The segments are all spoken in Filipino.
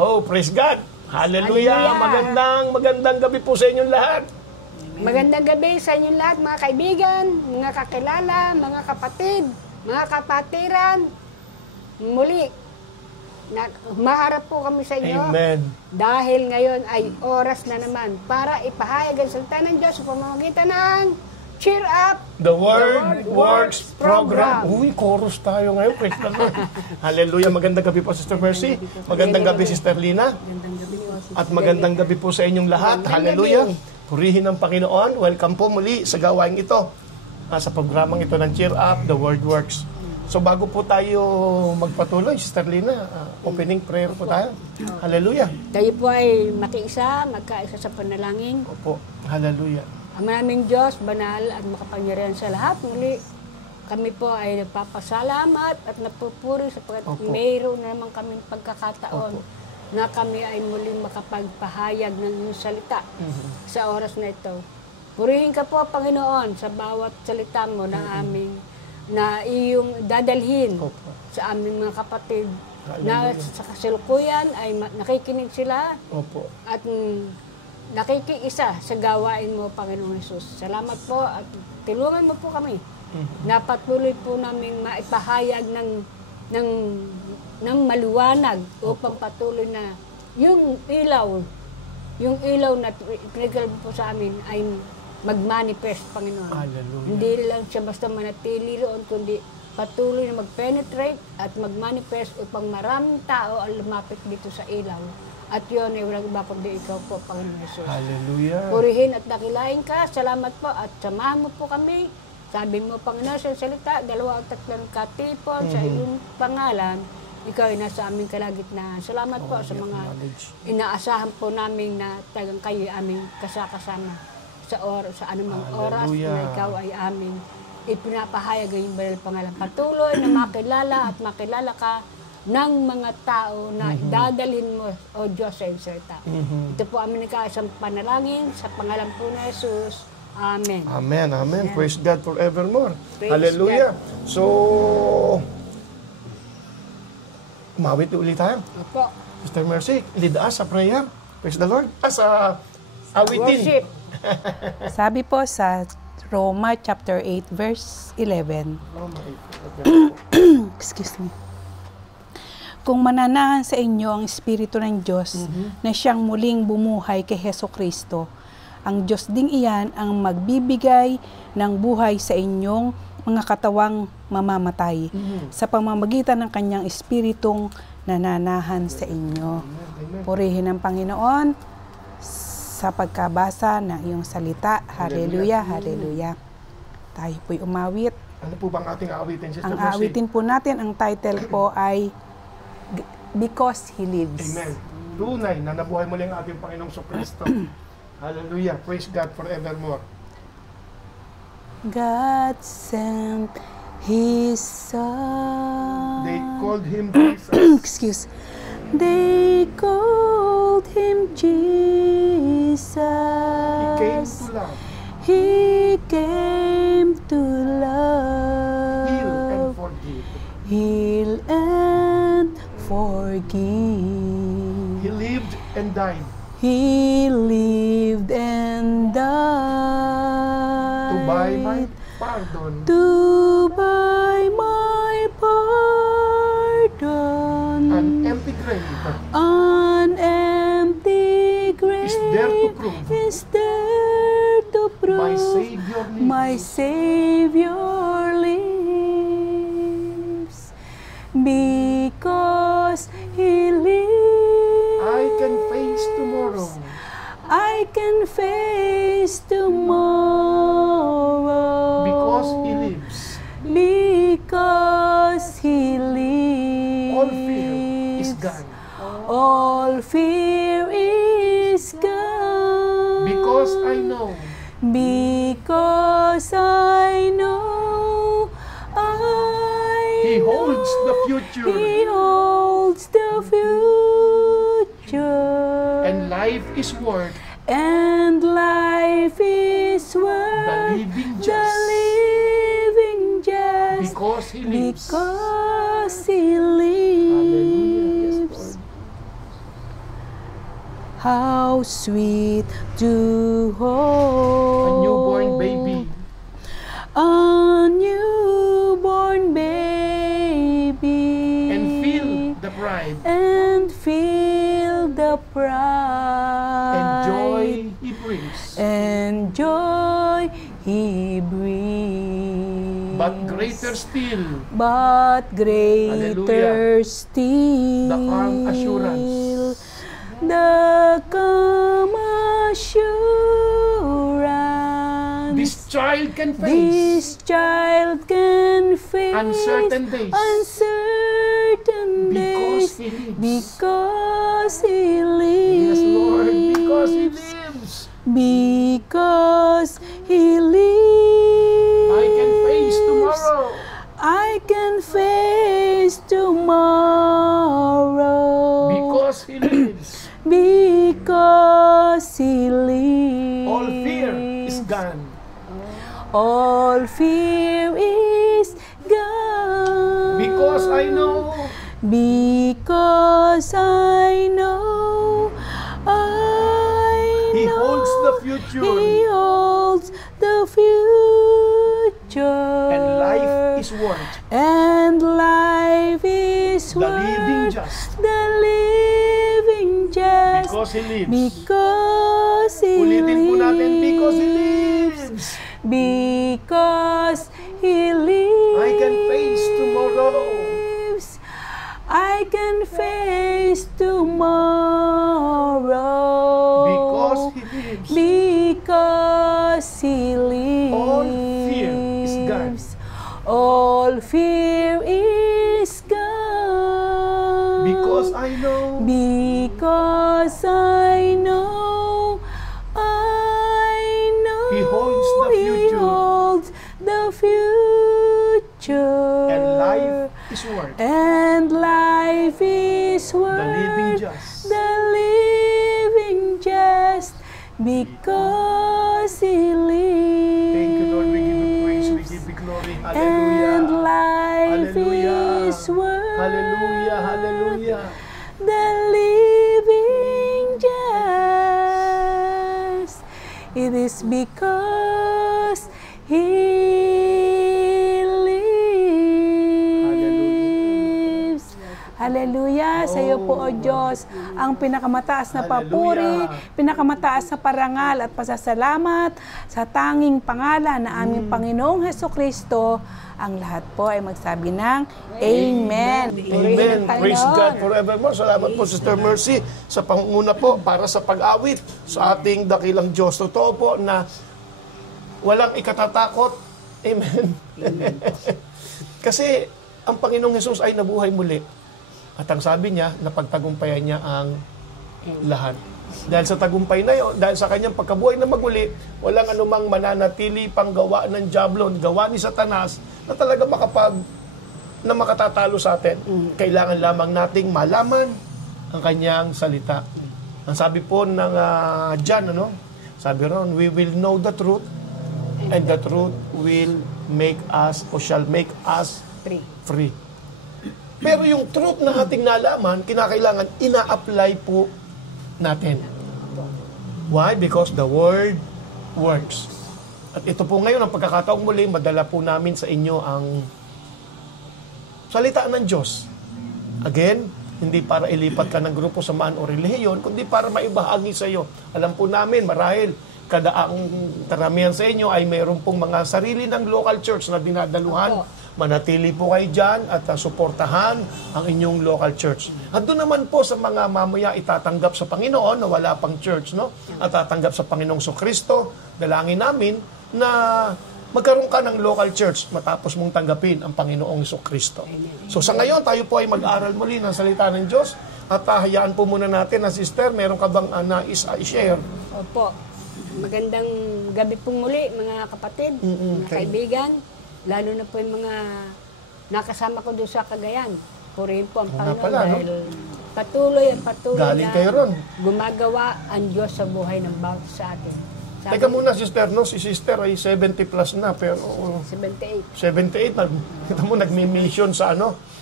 Oh, praise God. Hallelujah. Magandang gabi po sa inyong lahat. Magandang gabi sa inyong lahat, mga kaibigan, mga kakilala, mga kapatid, mga kapatiran. Muli, maharap po kami sa inyo. Amen. Dahil ngayon ay oras na naman para ipahayag ang salita ng Diyos sa pamamagitan ng Cheer Up, The Word Works Program. Uy, chorus tayo ngayon. Praise the Lord. Hallelujah. Magandang gabi po, Sister Mercy. Magandang gabi, Sister Lina. At magandang gabi po sa inyong lahat. Hallelujah. Purihin ang Panginoon. Welcome po muli sa gawain ito. Sa programang ito ng Cheer Up, The Word Works. So bago po tayo magpatuloy, Sister Lina, opening prayer po tayo. Hallelujah. Tayo po ay makiisa, magkaisa sa panalangin. Opo. Hallelujah. Ang naming Diyos, banal at makapangyarihan sa lahat. Muli, kami po ay nagpapasalamat at napupuri sapagkat mayroon na naman kaming pagkakataon na kami ay muling makapagpahayag ng iyong salita sa oras na ito. Purihin ka po, Panginoon, sa bawat salita mo na aming na iyong dadalhin sa aming mga kapatid na sa kasalukuyan ay nakikinig sila at nakikiisa sa gawain mo, Panginoon Jesus. Salamat po at tulungan mo po kami na patuloy po namin maipahayag ng maliwanag upang patuloy na yung ilaw na pinagkalab po sa amin ay mag-manifest, Panginoon. Hallelujah. Hindi lang siya basta manatili roon, kundi patuloy na mag-penetrate at mag-manifest upang maraming tao ang lumapit dito sa ilaw. At yun ay walang iba kundi ikaw po, Panginoon Jesus. Hallelujah. Purihin at dakilain ka. Salamat po at samahan mo po kami. Sabi mo, Panginoon, sa salita, 2 o 3 katipon sa iyong pangalan, ikaw ay nasa aming kalagitnaan. Salamat po sa mga inaasahan po namin na tagang kayo aming kasakasama sa anumang oras na ikaw ay aming ipinapahayag ang banal pangalan. Patuloy na makilala at makilala ka ng mga tao na dadalhin mo, O Diyos, sa iyong salita. Ito po aming nagkaisang panalangin sa pangalan po na Jesus. Amen. Amen, amen. Praise God forevermore. Praise Hallelujah. God. So, umawit ulit tayo. Opo. Sister Mercy, lead us sa prayer. Praise the Lord. Sa awitin. Worship. Sabi po sa Roma chapter 8 verse 11. Excuse me. Kung mananahan sa inyo ang Espiritu ng Diyos na siyang muling bumuhay kay Hesukristo, ang Diyos ding iyan ang magbibigay ng buhay sa inyong mga katawang mamamatay sa pamamagitan ng kanyang Espiritong nananahan sa inyo. Purihin ang Panginoon sa pagkabasa ng iyong salita. Hallelujah, hallelujah. Tayo po'y umawit. Ano po bang ating aawitin, Sister Ang Mercy? aawitin po natin, ang title po ay Because He Lives. Amen. Tunay na nabuhay muli ang ating Panginoong Kristo. Hallelujah. Praise God forevermore. God sent His Son. They called Him Jesus. Excuse. They called Him Jesus. He came to love. He came to love. Heal and forgive. Heal and forgive. He lived and died. He lived and died. To buy my pardon. To buy my pardon. An empty grave. An empty grave Is there to prove. Is there to prove. My Savior lives. My Savior lives. Because He lives. I can face tomorrow. I can face tomorrow. Because He lives. Because He lives. All fear is gone. All fear is gone. Because I know. Because I know. He holds the future. He holds the future. And life is worth. And life is worth The living just. the living just. Because He lives. Because He lives. Hallelujah. Yes, Lord. how sweet to hold. A newborn baby. A newborn baby. And feel the pride. And feel the pride. And joy He brings. And joy He brings. But greater still, But greater Hallelujah. still, The calm assurance. the calm assurance, this child can face this child can face uncertain days uncertain because days, He lives. because He lives. Yes, Lord, because He lives. Because He lives. I can face tomorrow. I can face tomorrow. Because He lives. Because He lives. All fear is gone. All fear is gone. Because I know Because I know. He holds the future. He holds the future. And life is worth And life is the worth living just. the living just. Because He lives. Because He Ulitin po natin, because He lives. lives. Because He lives. I can face tomorrow. I can face tomorrow. Because He lives. Because He lives. All fear is gone. All fear is gone. Because I know Because I know. I know. He holds the He future. holds the future. and life is worth And life is worth the living just. the living just, because He lives. Thank you, Lord. We give you praise. We give you glory. And Hallelujah. life Hallelujah. is worth Hallelujah. Hallelujah. the living just. It is because He lives. Hallelujah. Sa iyo po, O Diyos, ang pinakamataas na papuri, Hallelujah. pinakamataas na parangal at pasasalamat sa tanging pangalan na aming Panginoong Hesukristo. Ang lahat po ay magsabi ng Amen. Amen. Praise God forevermore. Salamat po, Sister Mercy, sa pangunguna po para sa pag-awit sa ating dakilang Diyos. Totoo po na walang ikatatakot. Amen. Kasi ang Panginoong Hesus ay nabuhay muli. At ang sabi niya, napagtagumpayan niya ang lahat. Dahil sa tagumpay na yun, dahil sa kanyang pagkabuhay na maguli, walang anumang mananatili pang gawa ng Diablon, gawa ni Satanas, na talaga makatatalo sa atin. Kailangan lamang nating malaman ang kanyang salita. Ang sabi po ng John, sabi ron, we will know the truth, and the truth will make us, or shall make us free. Pero yung truth na ating nalaman, kinakailangan ina-apply po natin. Why? Because the Word works. At ito po ngayon, ang pagkakataong muli, madala po namin sa inyo ang salita ng Diyos. Again, hindi para ilipat ka ng grupo, samahan o relihiyon, kundi para maibahagi sa iyo. Alam po namin, marahil ang karamihan sa inyo ay mayroon pong mga sarili ng local church na dinadaluhan. Manatili po kayo dyan at suportahan ang inyong local church. At doon naman po sa mga mamaya itatanggap sa Panginoon na wala pang church, at tatanggap sa Panginoong Kristo, dalangin namin na magkaroon ka ng local church matapos mong tanggapin ang Panginoong Kristo. So sa ngayon, tayo po ay mag-aral muli ng salita ng Diyos at hayaan po muna natin na sister, meron ka bang nais i-share? Opo. Magandang gabi pong muli, mga kapatid, mga kaibigan. Lalo na po yung mga nakasama ko doon sa Cagayan. Purihin po ang Panginoon dahil patuloy Galing na kayo ron. gumagawa ang Diyos sa buhay ng bawat sa atin. Teka muna, sister, si sister ay 70 plus na, pero 78. 78, kita mo, nagmi-mission sa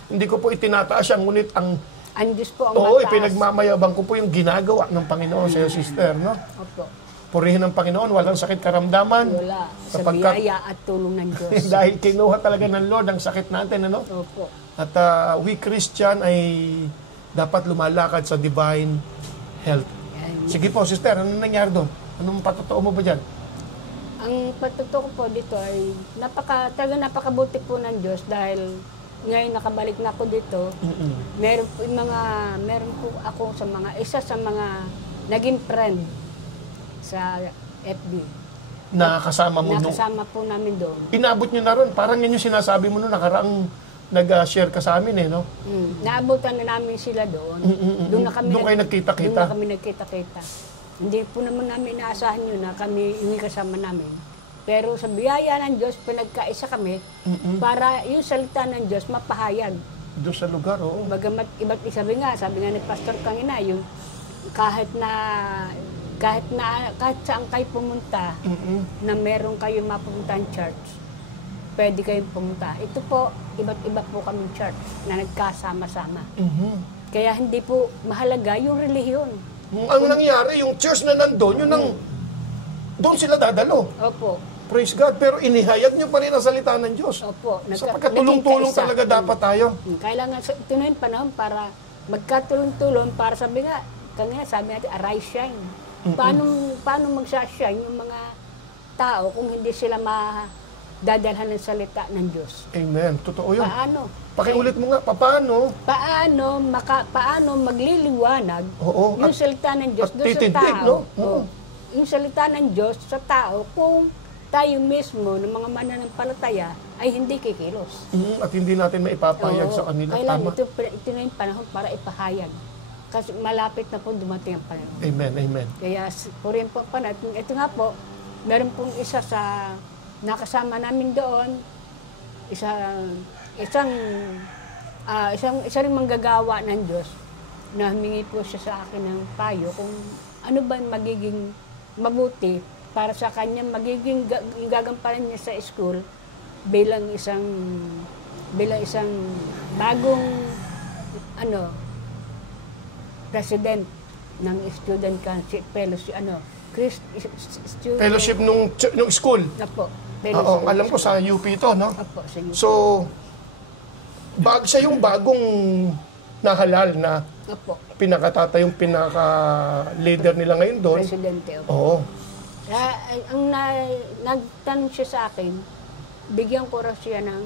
Hindi ko po itinataas siya, ngunit ang Ang Diyos po ang Oo, mataas. pinagmamayabang ko po yung ginagawa ng Panginoon sa iyo, sister, no? Opo. Purihin ng Panginoon, walang sakit karamdaman. Wala. Sa Sapagkat- biyaya at tulong ng Diyos. Dahil kinuha talaga ng Lord ang sakit natin, ano? Opo. At we Christian ay dapat lumalakad sa divine health. Yan. Sige po, sister, ano nangyari doon? Anong patotoo mo ba dyan? Ang patuto ko po dito ay talagang napakabuti po ng Diyos dahil ngayon nakabalik na ako dito. Meron po ako isa sa mga naging friend sa FB. Nakasama mo nung... Nakasama po namin doon. Inabot nyo na ron. Parang yan yung sinasabi mo nung nakaraang nag-share ka sa amin, eh, no? Naabutan na namin sila doon. Doon na kami Doon kayo nagkita-kita? Doon na kami nagkita-kita. Hindi po naman namin inaasahan yun na kami yung kasama namin. Pero sa biyaya ng Diyos, pinagkaisa kami para yung salita ng Diyos mapahayag. Doon sa lugar, oo. Bagamat iba't sabi nga ni Pastor Kangina, yung kahit saan kayo pumunta, na meron kayo mapupuntahan church, pwede kayong pumunta. Ito po, iba't iba po kaming church na nagkasama-sama. Kaya hindi po mahalaga yung relihiyon. Ang nangyari, yung church na nandun, yun ang... Doon sila dadalo. Opo. Praise God. Pero inihayag nyo pa rin ang salita ng Diyos. Opo. Sapagkat tulong-tulong talaga dapat tayo. Kailangan, ito na yung panahon para magkatulong-tulong para sabi natin, arise, shine. Paano magsashine yung mga tao kung hindi sila madadalhan ng salita ng Diyos? Amen. Totoo yun. Paano? Pakiulit mo nga, paano? Paano magliliwanag Oo, yung salita ng Diyos at doon sa titindig, tao? no? Oo. Yung salita ng Diyos sa tao kung tayo mismo ng mga mananampalataya ay hindi kikilos. At hindi natin maipapahayag Oo, sa kanila. kailangan Tama. ito na yung panahon para ipahayag. Kasi malapit na po dumating ang panahon. Amen, amen. Kaya purihin po ang panahon. Ito nga po, meron pong isa sa nakasama namin doon, isa ring manggagawa ng Diyos na humingi po siya sa akin ng payo kung ano ba magiging mabuti para sa kanya magiging gagampanan niya sa school bilang isang bagong president ng student council fellowship student Fellowship nung school. Apo, Oo, alam ko sa UP ito, no? Apo, sa UP. So, siya yung bagong nahalal na Apo, yung pinaka-leader nila ngayon doon. presidente. Apo. Oo. Ang nagtanong siya sa akin, bigyan ko raw siya ng,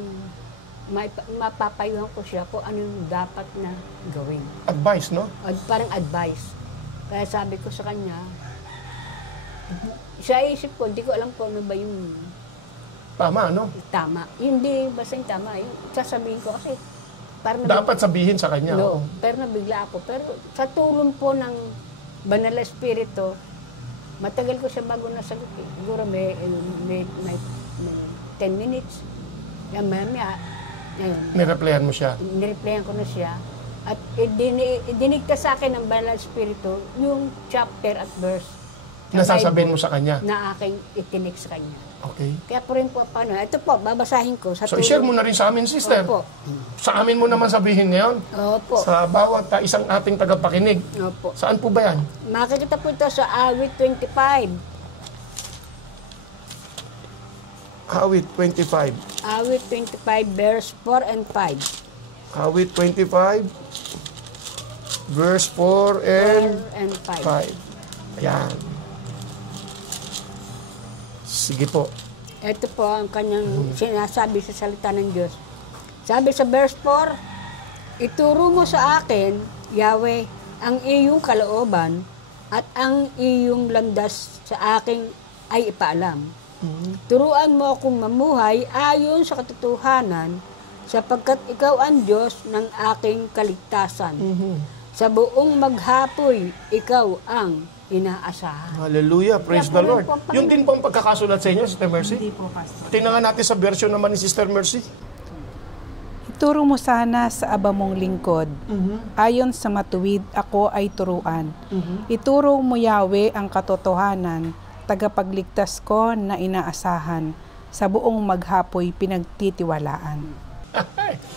mapapayuhan ko siya kung ano yung dapat na gawin. Advice, no? Parang advice. Kaya sabi ko sa kanya, sa isip ko, hindi ko alam kung ano ba yung Tama, no? tama. Hindi basta yung tama. Yung sasabihin ko kasi, parang Dapat sabihin sa kanya. No, oo. pero nabigla ako. Pero sa tulong po ng Banal na Espiritu, matagal ko siya bago nasagot. Siguro may 10 minutes. Yan, mamaya, Nireplyan mo siya. nireplyan ko na siya. At idinigta sa akin ng Banal na Espiritu yung chapter at verse Nasasabihin mo sa kanya. na aking itinik sa kanya. Okay. Kaya po rin po, paano? Ito po, babasahin ko. Sa So, i-share mo na rin sa amin, sister. Opo. Sa amin mo naman sabihin ngayon. Opo. Sa bawat isang ating tagapakinig. Opo. Saan po ba yan? Makikita po ito sa Awit 25. Awit 25. Awit 25, verse 4 and 5. Awit 25, verse 4 and 4 and 5. 5. Ayan. Sige po. Ito po ang kanyang sinasabi sa salita ng Diyos. Sabi sa verse 4, ituro mo sa akin, Yahweh, ang iyong kalooban at ang iyong landas sa akin ay ipaalam. Turuan mo akong mamuhay ayon sa katotohanan sapagkat ikaw ang Diyos ng aking kaligtasan. Sa buong maghapoy, ikaw ang inaasahan. Hallelujah. Praise Kaya the Lord. po rin po, Yung din pong pagkakasulat sa inyo, Sister Mercy? Hindi po, Pastor. Tingnan nga natin sa version naman ni Sister Mercy. Ituro mo sana sa aba mong lingkod. Ayon sa matuwid, ako ay turuan. Ituro mo, Yahweh, ang katotohanan, tagapagligtas ko na inaasahan. Sa buong maghapoy, pinagtitiwalaan.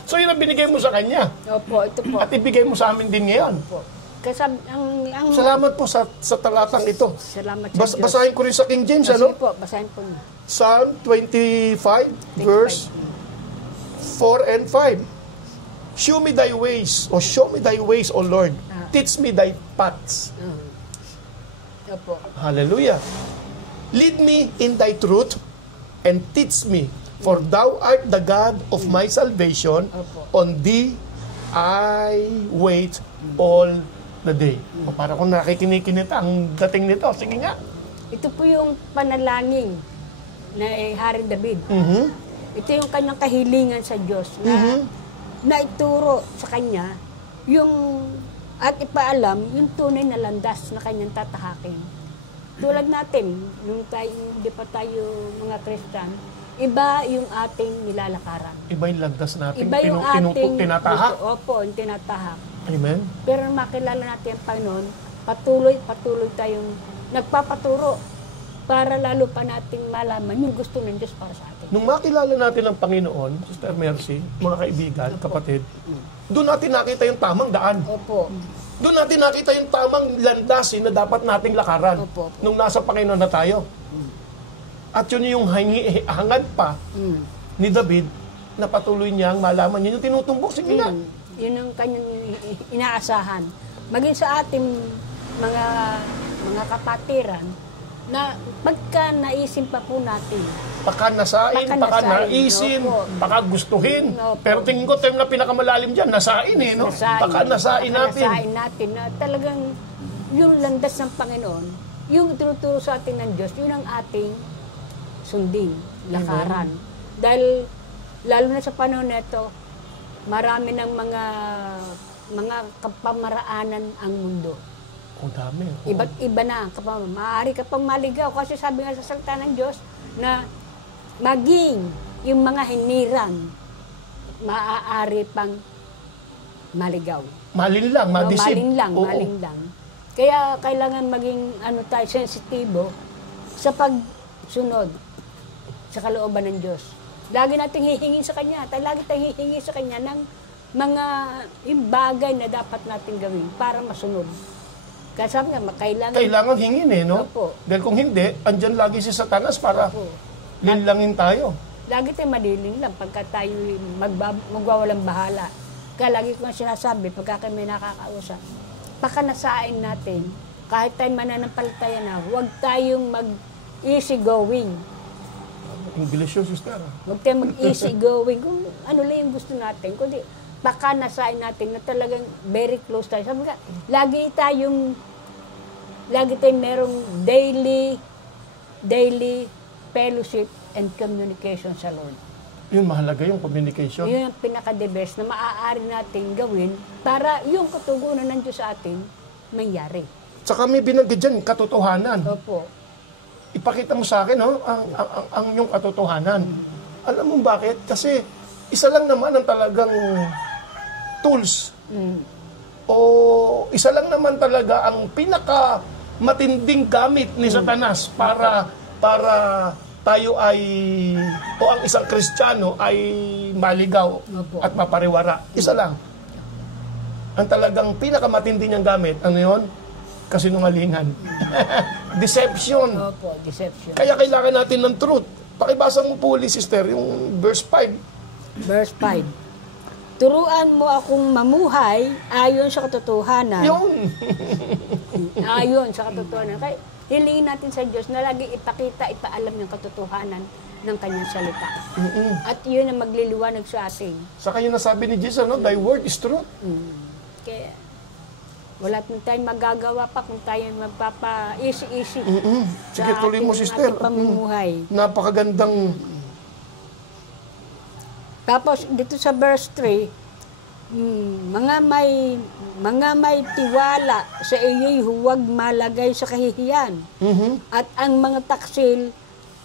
So yun ang binigay mo sa kanya. Opo, ito po. At ibigay mo sa amin din ngayon. Opo. Kasi ang Salamat po sa talatang ito. salamat sa Diyos. Basahin ko rin sa King James, Sige ano? po, basahin po niyo. Psalm 25, verse 4 and 5. Show me thy ways, O Lord. Teach me thy paths. Opo. Hallelujah. Lead me in thy truth and teach me, for thou art the God of my salvation. Opo. On thee I wait all the day. O, para kung nakikinig-kinit ang dating nito. Sige nga. Ito po yung panalangin na Hari David. Ito yung kanyang kahilingan sa Diyos na naituro sa kanya yung at ipaalam yung tunay na landas na kanyang tatahakin. Tulad natin, nung tayo, hindi pa tayo mga Kristan, iba yung ating nilalakaran. Iba yung landas natin. Iba yung ating tinatahak. Opo, yung tinatahak. Amen. Pero makilala natin ang Panginoon, patuloy tayong nagpapaturo para lalo pa nating malaman yung gusto ng Diyos para sa atin. Nung makilala natin ang Panginoon, Sister Mercy, mga kaibigan, kapatid, doon natin nakita yung tamang daan. Opo. Doon natin nakita yung tamang landasin na dapat nating lakaran Opo. nung nasa Panginoon na tayo. At yun yung hangad pa ni David na patuloy niyang malaman. Yun yung tinutumbok. Sige na. Yun ang kanyang inaasahan. Maging sa ating mga kapatiran, na pagka naisin pa po natin, Baka nasain, baka naisin, Opo. baka gustuhin. Opo. Pero tingin ko, term na pinakamalalim dyan, nasain eh, no? Baka nasain natin. Nasain natin na talagang yung landas ng Panginoon, yung tinuturo sa atin ng Diyos, yun ang ating sundin, lakaran. Dahil, lalo na sa panahon nito, marami ng mga kapamaraanan ang mundo. Ang dami. Oo. Iba't iba na. Maaari ka pang maligaw. Kasi sabi nga sa salita ng Diyos na maging yung mga hinirang maaari pang maligaw. Malinlang, madisip. Oo. Malinlang. Kaya kailangan maging tayo, sensitibo sa pagsunod sa kalooban ng Diyos. Lagi nating hihingi sa Kanya. Lagi tayong hihingi sa Kanya ng mga yung bagay na dapat natin gawin para masunod. Kaya sabi nga, Kailangan hingin eh, no? Opo. Dahil kung hindi, andyan lagi si Satanas para Opo. linlangin tayo. Lagi tayo madiling lang pagka tayo magwawalang bahala. Kaya lagi ko nga sinasabi, pagka kami nakakausap, pakanasain natin, kahit tayo mananampalataya na, huwag tayong mag-easy going. English yun, sister. Huwag tayong mag-easy going. Kung ano lang yung gusto natin, kundi pakanasain natin na talagang very close tayo. Sabi nga, lagi tayong merong daily fellowship and communication sa Lord. Yun, mahalaga yung communication. Yun ang pinaka-the best na maaari natin gawin para yung katugunan ng Diyos sa atin mangyari. Tsaka may binanggit dyan, katotohanan. Opo. Ipakita mo sa akin, no, ang yung katotohanan. Alam mo bakit? Kasi isa lang naman ang talagang tools. O isa lang naman talaga ang pinaka matinding gamit ni Satanas para tayo ay o ang isang Kristiyano ay maligaw at mapariwara. Isa lang. Ang talagang pinakamatindi niyang gamit, ano yun? Kasinungalingan. Deception. Opo, deception. Kaya kailangan natin ng truth. Pakibasa mo po, sister, yung verse 5. Verse 5. Turuan mo akong mamuhay ayon sa katotohanan. Yun. Ayon sa katotohanan. Kaya hilingin natin sa Diyos na lagi ipaalam yung katotohanan ng kanyang salita. At yun ang magliliwanag sa atin. Saka yun nasabi ni Jesus, no? Thy word is truth. Kaya wala tayong magagawa pa kung tayo magpapa-easy-easy Sige, tuloy mo, sister. ating pamumuhay. Napakagandang. Tapos dito sa verse 3, mga may tiwala sa iyo'y huwag malagay sa kahihiyan. At ang mga taksil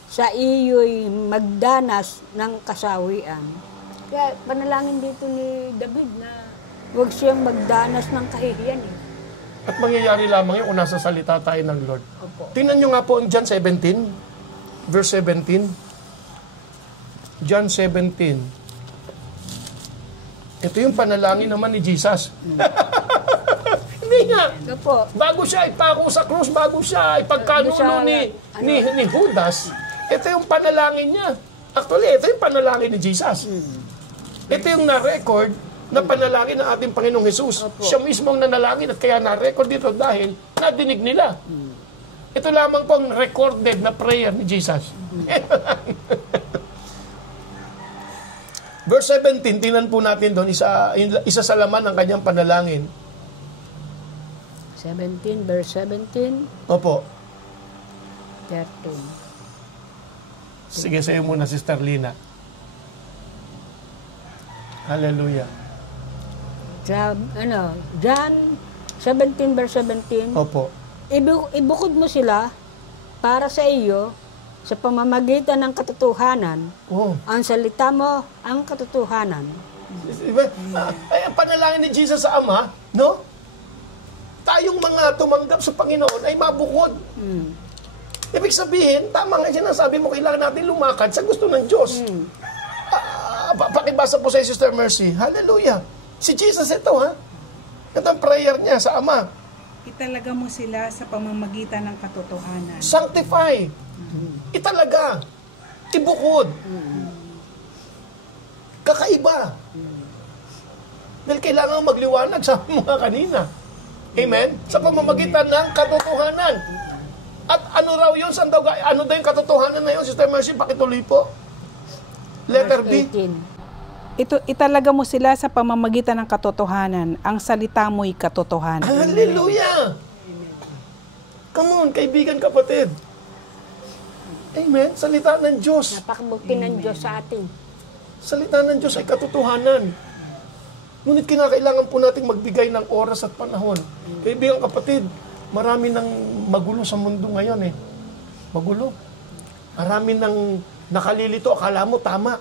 sa iyo'y magdanas ng kasawian. Kaya panalangin dito ni David na huwag siyang magdanas ng kahihiyan. At mangyayari lamang yun kung nasa salita tayo ng Lord. Opo. Tingnan nyo nga po ang John 17, verse 17. John 17. Ito yung panalangin naman ni Jesus. Hindi nga. Opo. Bago siya ipako sa krus, bago siya ipagkanuno ni Judas, ito yung panalangin niya. Actually, ito yung panalangin ni Jesus. Ito yung na-record na panalangin ng ating Panginoong Jesus. Opo. Siya mismo ang nanalangin at kaya na-record dito dahil nadinig nila. Ito lamang po ang recorded na prayer ni Jesus. Verse 17, tingnan po natin doon, isa sa laman ng kanyang panalangin. 17, verse 17, Opo. 13. Sige, sa'yo muna, Sister Lina. Hallelujah. John 17, verse 17, Opo. ibukod mo sila para sa iyo sa pamamagitan ng katotohanan. Oh. Ang salita mo, ang katotohanan. Diba? Ay, ang panalangin ni Jesus sa Ama, no? Tayong mga tumanggap sa Panginoon ay mabukod. Ibig sabihin, tama nga sinasabi mo, kailangan natin lumakad sa gusto ng Diyos. Pakibasa po sa Sister Mercy. Hallelujah. Si Jesus ito, ha? Ito ang prayer niya sa Ama. Italaga mo sila sa pamamagitan ng katotohanan. Sanctify. Italaga. Ibukod. Kakaiba. Dahil kailangan magliwanag, sabi mo nga kanina. Amen? Sa pamamagitan ng katotohanan. At ano raw yun? Ano daw yung katotohanan na yun? Sister Mercy, pakituloy po. Letter B. Verse 18. Italaga mo sila sa pamamagitan ng katotohanan. Ang salita mo'y katotohanan. Hallelujah! Come on, kaibigan, kapatid. Amen? Salita ng Diyos. Napakabuti ng Diyos sa atin. Salita ng Diyos ay katotohanan. Ngunit kinakailangan po nating magbigay ng oras at panahon. Kaibigan, kapatid, marami nang magulo sa mundo ngayon eh. Magulo. Marami nang nakalilito. Akala mo tama.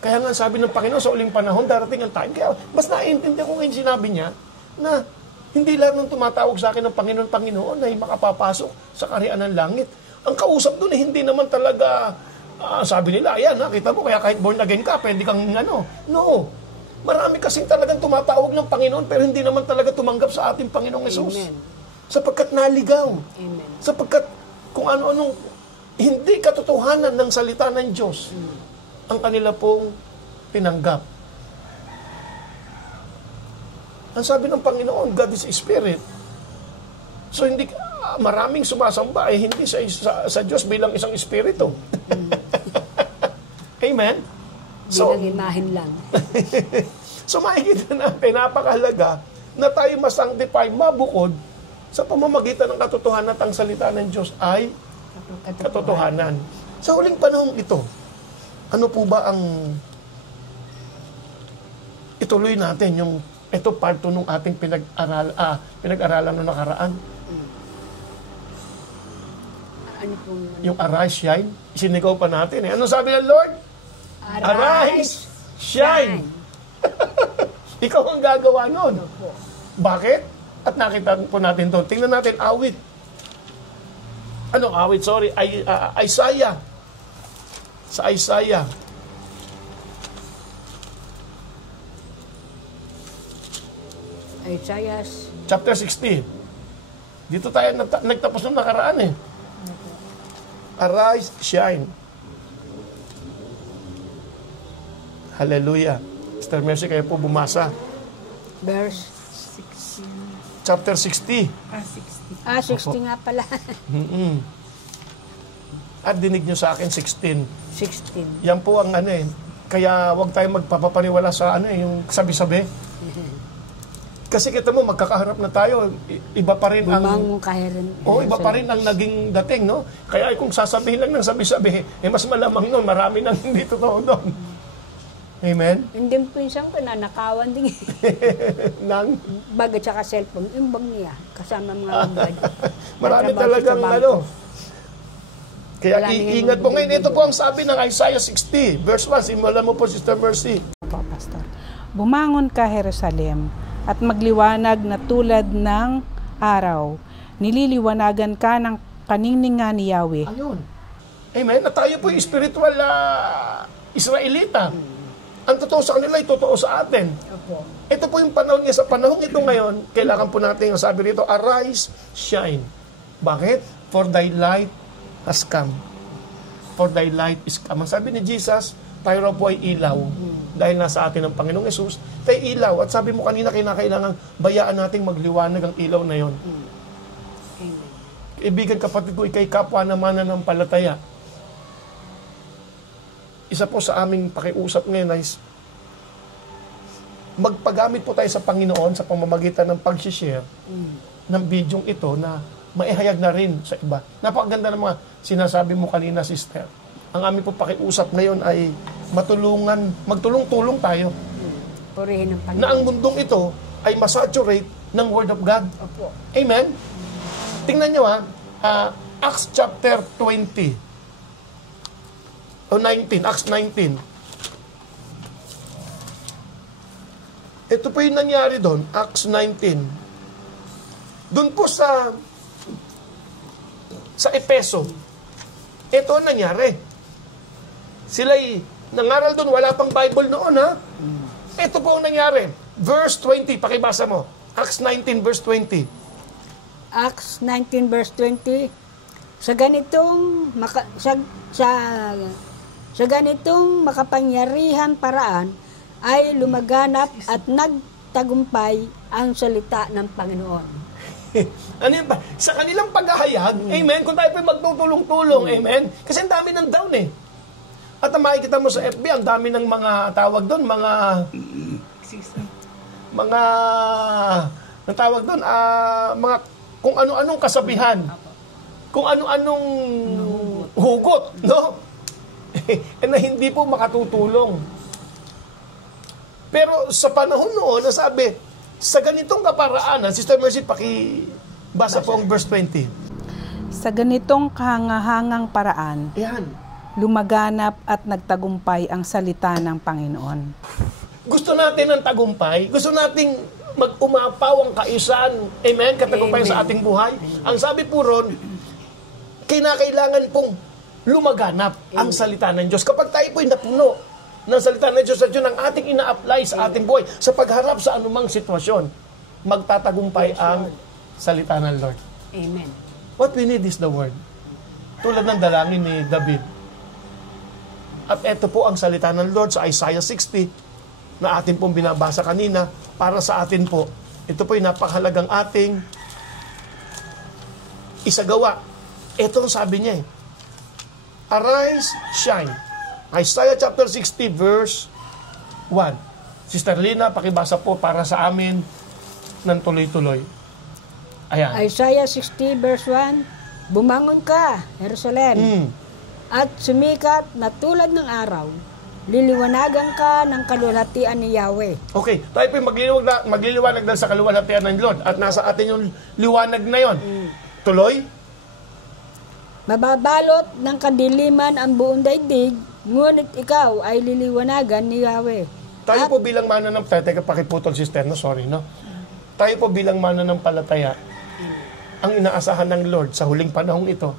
Kaya nga sabi ng Panginoon sa uling panahon, darating ang time. Kaya mas naiintindihan ko ngayon sinabi niya na hindi lang nung tumatawag sa akin ng Panginoon ay makapapasok sa kaharian ng langit. Ang kausap doon eh, hindi naman talaga, sabi nila, ayan, nakita mo, kaya kahit born again ka, pwede kang ano. No. Marami kasing talagang tumatawag ng Panginoon pero hindi naman talaga tumanggap sa ating Panginoong Yesus. Amen. Sapagkat naligaw. Amen. Sapagkat kung ano-anong hindi katotohanan ng salita ng Diyos ang kanila pong tinanggap. Ang sabi ng Panginoon, God is a Spirit. So hindi maraming sumasamba ay hindi sa Diyos bilang isang espiritu. Amen? So, Bilang imahin lang. so makikita natin, napakahalaga na tayo masanctify, mabukod sa pamamagitan ng katotohanan at ang salita ng Diyos ay katotohanan. Sa huling panahon ito, ano po ba ang ituloy natin yung ito part 2 nung ating pinag-aralan noong nakaraan? Ano pong Yung arise, shine, isinigaw pa natin eh. Ano sabi ng Lord? Arise, shine. Ikaw ang gagawa nun. Bakit? At nakita po natin to. Tingnan natin, awit. Anong awit? Sorry, Isaiah. Sa Isaiah. Isaiah Chapter 60. Dito tayo nagtapos ng nakaraan eh. Arise, shine. Hallelujah. Sister Mercy, kayo po bumasa. verse Chapter 60. 60 nga pala. At dinig nyo sa akin, 16. 16. Yan po ang ano eh. Kaya huwag tayo magpapaniwala sa ano eh, yung sabi-sabi. Kasi kita mo, magkakaharap na tayo. Iba pa rin ang... Bumangong kahirin. iba pa rin ang naging dating, no? Kaya kung sasabihin lang ng sabi-sabi, mas malamang nun, marami nang hindi totoo doon. Amen? Hindi po minsan ko nanakawan din. Nang... Bag at saka cellphone. Yung bag niya. Kasama mga bag. Marami Natrabaho talagang sa bangko. ano. Kaya Maraming iingat po. Ngayon, nagbibigo. ito po ang sabi ng Isaiah 60, verse 1. Simulan mo po, Sister Mercy. Pastor. Bumangon ka, Jerusalem, at magliwanag na tulad ng araw. Nililiwanagan ka ng kaningningan ni Yahweh. Ayun. Amen? At tayo po yung spiritual Israelita. Ang totoo sa kanila ay totoo sa atin. Opo. Ito po yung panahon niya. Sa panahon ito ngayon, kailangan po natin, ang sabi rito, arise, shine. Bakit? For thy light has come. For thy light is come. Ang sabi ni Jesus, tayo raw po ay ilaw. Dahil nasa atin ang Panginoong Yesus, tayo ilaw. At sabi mo kanina, kailangan bayaan nating magliwanag ang ilaw na yon. Amen. Kaibigan, kapatid ko, ikay kapwa naman na ng palataya. Isa po sa aming pakiusap ngayon ay magpagamit po tayo sa Panginoon sa pamamagitan ng pag-share ng bidyong ito na maihayag na rin sa iba. Napakaganda ng mga sinasabi mo kanina, sister. Ang aming po pakiusap ngayon ay magtulong-tulong tayo Purihin ng Panginoon. na ang mundong ito ay masaturate ng Word of God. Opo. Amen? Tingnan nyo Acts chapter 20. O 19, Acts 19. Ito po yung nangyari doon, Acts 19. Doon po sa Epeso. Ito ang nangyari. Sila'y nangaral doon, wala pang Bible noon, ha? Ito po ang nangyari. Verse 20, pakibasa mo. Acts 19, verse 20. Acts 19 verse 20. Sa ganitong makapangyarihan paraan ay lumaganap at nagtagumpay ang salita ng Panginoon. Ano yun ba? Sa kanilang paghahayag, amen, kung tayo po magtutulong-tulong, amen, kasi ang dami ng down eh. At ang makikita mo sa FB, ang dami ng mga tawag doon, mga kung ano-anong kasabihan, kung ano-anong hugot, no? Na hindi po makatutulong. Pero sa panahon noon, nasabi, sa ganitong kaparaanan, Sister Mercy, pakibasa po ang verse 20. Sa ganitong kahangahangang paraan, Yan. lumaganap at nagtagumpay ang salita ng Panginoon. Gusto natin ng tagumpay, gusto nating mag-umapaw ang kaisan, amen, katagumpay sa ating buhay. Ang sabi po ron, kinakailangan pong lumaganap ang salita ng Diyos. Kapag tayo po'y napuno ng salita ng Diyos at yun ang ating ina-apply sa ating buhay, sa pagharap sa anumang sitwasyon, magtatagumpay ang salita ng Lord. Amen. What we need is the Word. Tulad ng dalangin ni David. At ito po ang salita ng Lord sa Isaiah 60 na atin pong binabasa kanina para sa atin po. Ito po'y napakahalagang ating isagawa. Ito ang sabi niya Arise, shine. Isaiah chapter 60 verse 1. Sister Lina, pakibasa po para sa amin ng tuloy-tuloy. Ayan. Isaiah 60 verse 1. Bumangon ka, Jerusalem, at sumikat na tulad ng araw. Liliwanagan ka ng kaluwalhatian ni Yahweh. Okay, tayo po magliliwanag na sa kaluwalhatian ng Lord at nasa atin yung liwanag na yon. Tuloy? Mababalot ng kadiliman ang buong daigdig, ngunit ikaw ay liliwanagan ni Yahweh. Tayo po bilang teka, pakiputol sister, no? Sorry, no? Tayo po bilang mananampalataya, ang inaasahan ng Lord sa huling panahong ito,